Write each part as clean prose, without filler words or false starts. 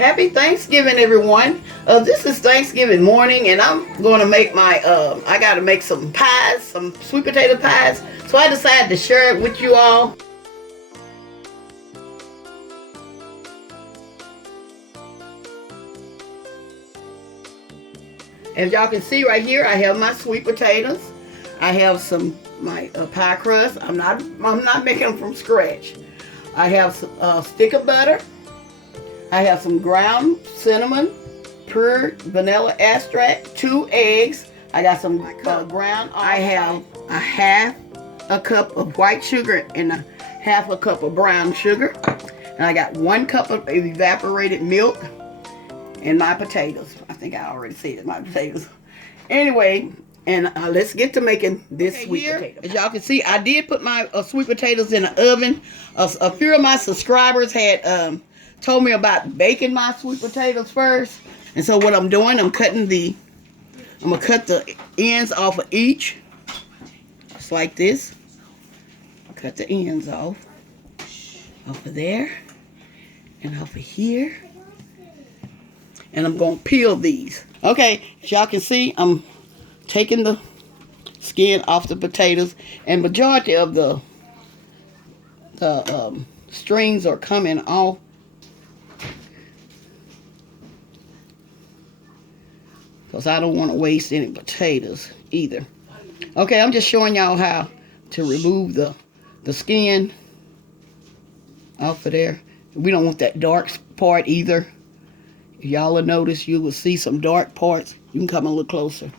Happy Thanksgiving, everyone. This is Thanksgiving morning, and I'm going to make my, I got to make some pies, some sweet potato pies. So I decided to share it with you all. As y'all can see right here, I have my sweet potatoes. I have some my pie crust. I'm not making them from scratch. I have some stick of butter. I have some ground cinnamon, pure vanilla extract, 2 eggs. I got some ground. I have a half a cup of white sugar and a half a cup of brown sugar. And I got 1 cup of evaporated milk and my potatoes. I think I already said my potatoes. Anyway, and let's get to making this sweet potato. As y'all can see, I did put my sweet potatoes in the oven. A few of my subscribers had told me about baking my sweet potatoes first. And so what I'm doing, I'm gonna cut the ends off of each. Just like this. Cut the ends off of there and off of here. And I'm gonna peel these. Okay, as y'all can see, I'm taking the skin off the potatoes, and majority of the strings are coming off. Because I don't want to waste any potatoes either. Okay, I'm just showing y'all how to remove the skin off of there. We don't want that dark part either. If y'all will notice, you will see some dark parts. You can come a little closer.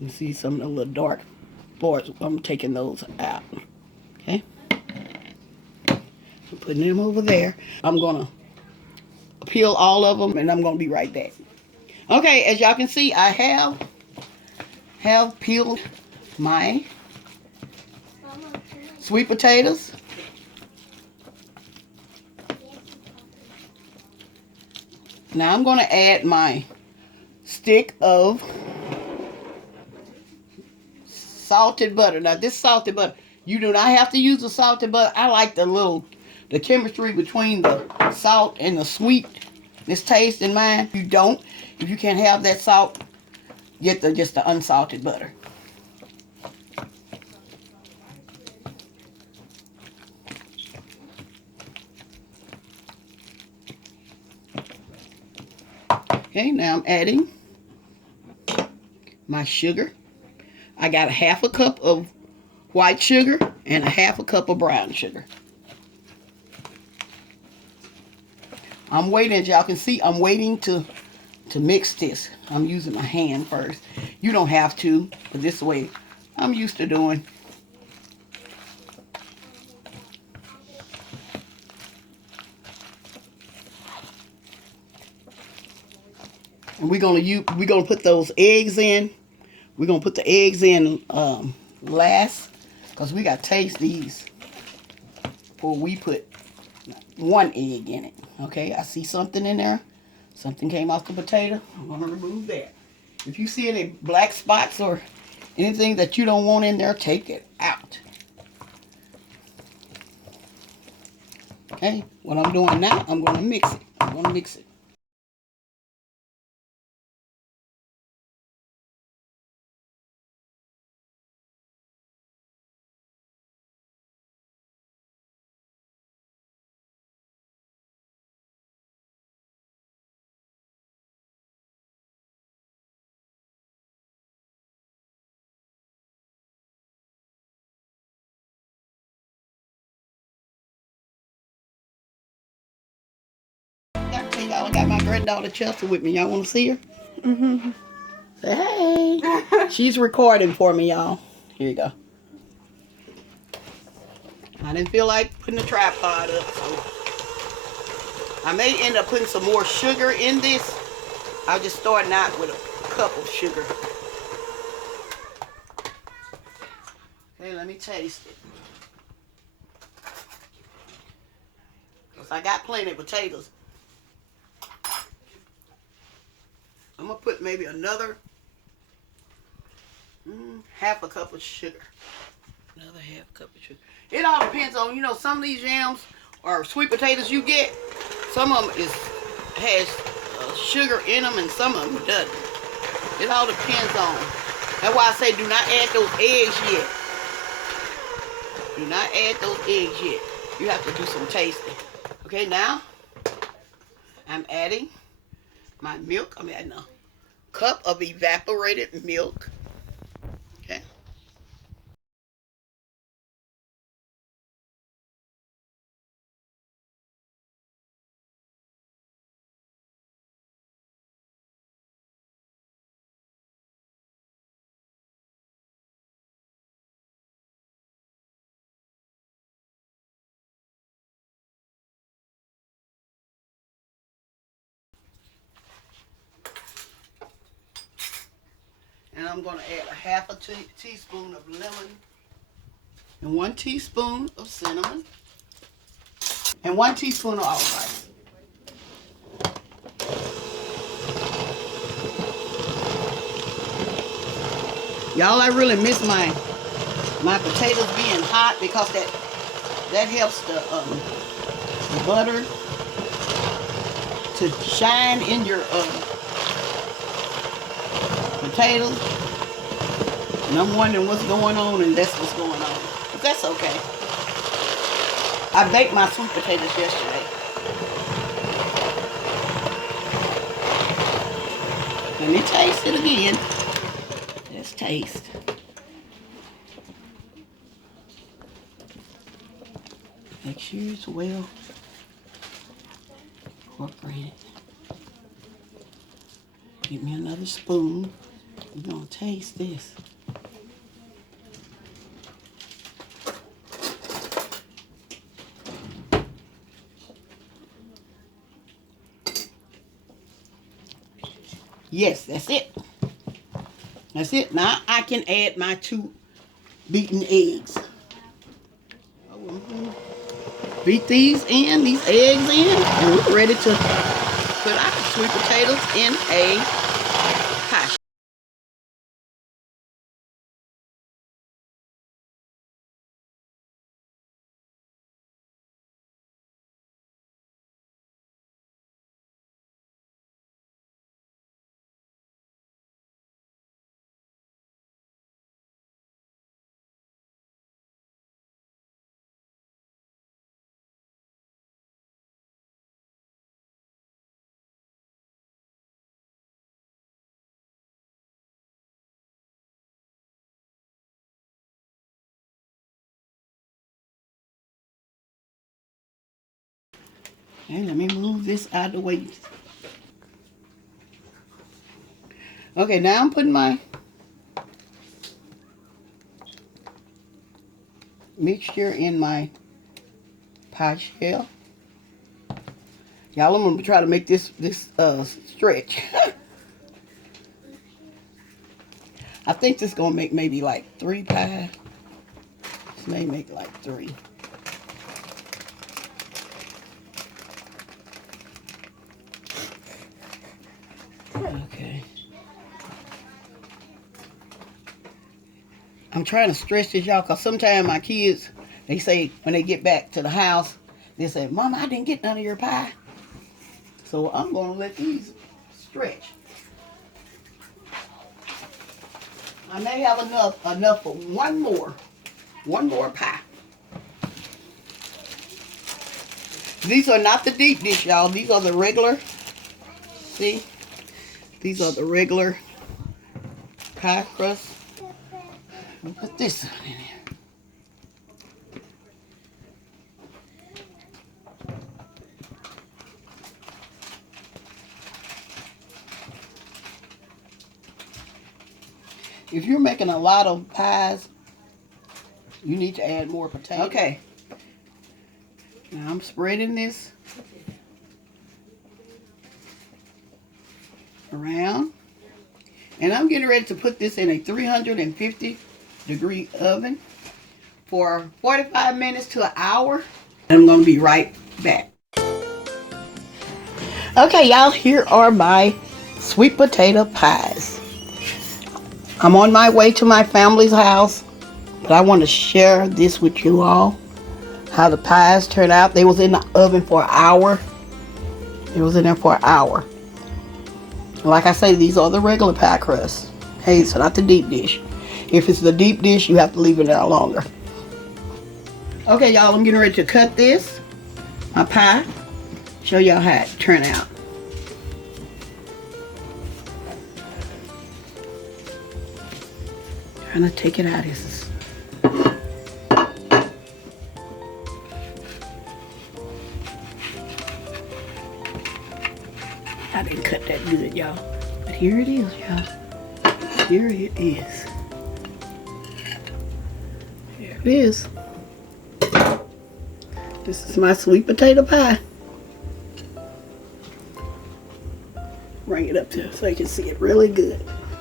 You see some of the little dark parts. I'm taking those out. Okay? I'm putting them over there. I'm going to peel all of them, and I'm going to be right back. Okay, as y'all can see, I have peeled my sweet potatoes. Now I'm going to add my stick of salted butter. Now this salted butter, you do not have to use the salted butter. I like the chemistry between the salt and the sweet. This taste in mine. If you can't have that salt, get just the unsalted butter. Okay, now I'm adding my sugar. I got a half a cup of white sugar and a half a cup of brown sugar. I'm waiting, as y'all can see, I'm waiting to mix this. I'm using my hand first. You don't have to, but this way I'm used to doing. And we're gonna put those eggs in. We're gonna put the eggs in last, because we gotta taste these before we put 1 egg in it. Okay, I see something in there. Something came off the potato. I'm gonna remove that. If you see any black spots or anything that you don't want in there, take it out. Okay, what I'm doing now, I'm gonna mix it. I'm gonna mix it. Y'all got my granddaughter Chelsea with me. Y'all want to see her? Mm-hmm. Say hey. She's recording for me, y'all. Here you go. I didn't feel like putting the tripod up, so I may end up putting some more sugar in this. I'm just starting out with a cup of sugar. Okay, let me taste it. Because I got plenty of potatoes. I'm going to put maybe another half a cup of sugar. Another half cup of sugar. It all depends on, some of these yams or sweet potatoes you get. some of them has sugar in them and some of them doesn't. It all depends on. That's why I say do not add those eggs yet. Do not add those eggs yet. You have to do some tasting. Okay, now I'm adding my milk. I'm adding a cup of evaporated milk. Okay. And I'm going to add a half a teaspoon of lemon and 1 teaspoon of cinnamon and 1 teaspoon of allspice. Y'all, I really miss my potatoes being hot because that helps the butter to shine in your potatoes. And I'm wondering what's going on, and that's what's going on. But that's okay. I baked my sweet potatoes yesterday. Let me taste it again. Let's taste. Make sure it's well incorporated. Get me another spoon. We're gonna taste this. Yes, that's it. That's it. Now I can add my 2 beaten eggs. Beat these eggs in, and we're ready to put our sweet potatoes in a pie. Okay, let me move this out of the way. Okay, now I'm putting my mixture in my pie shell. Y'all, I'm gonna try to make this stretch. I think this is gonna make maybe like 3 pies. This may make like 3. Okay. I'm trying to stretch this, y'all, because sometimes my kids, they say when they get back to the house, they say, Mama, I didn't get none of your pie. So I'm going to let these stretch. I may have enough for one more pie. These are not the deep dish, y'all. These are the regular. See? These are the regular pie crust. I'll put this in here. If you're making a lot of pies, you need to add more potatoes. Okay. Now I'm spreading this around. And I'm getting ready to put this in a 350-degree oven for 45 minutes to an hour. And I'm going to be right back. Okay, y'all, here are my sweet potato pies. I'm on my way to my family's house, but I want to share this with you all, how the pies turned out. They was in the oven for an hour. It was in there for an hour. Like I say, these are the regular pie crusts. Hey, so not the deep dish. If it's the deep dish, you have to leave it there longer. Okay, y'all, I'm getting ready to cut this, my pie. Show y'all how it turned out. Trying to take it out. This is I didn't cut that good, y'all. But here it is, y'all. Here it is. Here it is. This is my sweet potato pie. Bring it up to so you can see it really good.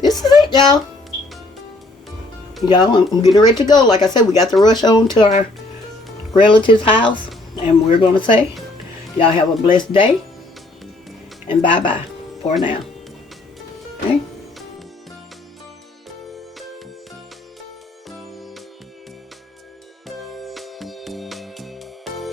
This is it, y'all. Y'all, I'm getting ready to go. Like I said, we got to rush on to our relative's house. And we're going to say, y'all have a blessed day. And bye-bye for now. Okay?